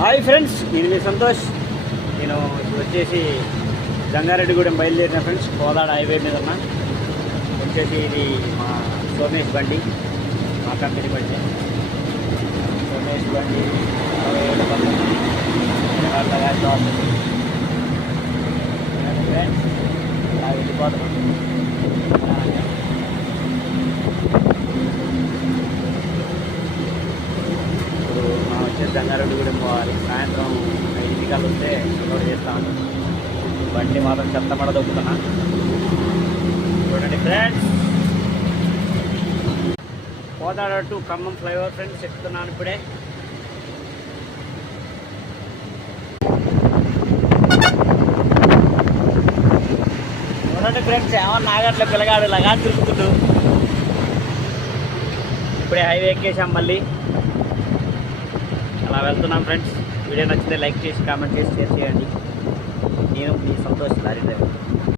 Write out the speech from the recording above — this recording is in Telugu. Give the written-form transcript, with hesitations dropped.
హాయ్ ఫ్రెండ్స్, నేను మీ సంతోష్. నేను ఇప్పుడు వచ్చేసి జంగారెడ్డిగూడెం బయలుదేరిన ఫ్రెండ్స్. కోదాడ హైవే మీద ఉన్న వచ్చేసి ఇది మా సోమేష్ బండి, మా కంపెనీ బండి. సోమేష్ బండి ఫ్రెండ్స్ ఇలా వెళ్ళిపోతున్నాం. ఇప్పుడు మనం వచ్చేసి జంగారెడ్డిగూడెం పోవాలి. సాయంత్రం 5 గంటలు వస్తే లోడ్ చేస్తాము. బండి మాత్రం చెత్త మడ దొక్కుతున్నా చూడండి friends. Kodad to Khammam flyover friends చెప్తున్నాను ఇప్పుడే. చూడండి ఫ్రెండ్స్, ఏమన్నా నాగట్ల పిల్లగాడు ఇలాగా తిరుగుతుండు. ఇప్పుడే హైవే ఎక్కేసాం, మళ్ళీ అలా వెళ్తున్నాం ఫ్రెండ్స్. వీడియో నచ్చితే లైక్ చేసి కామెంట్ చేసి షేర్ చేయండి. నేను మీ సంతోష్ లారీ డ్రైవర్.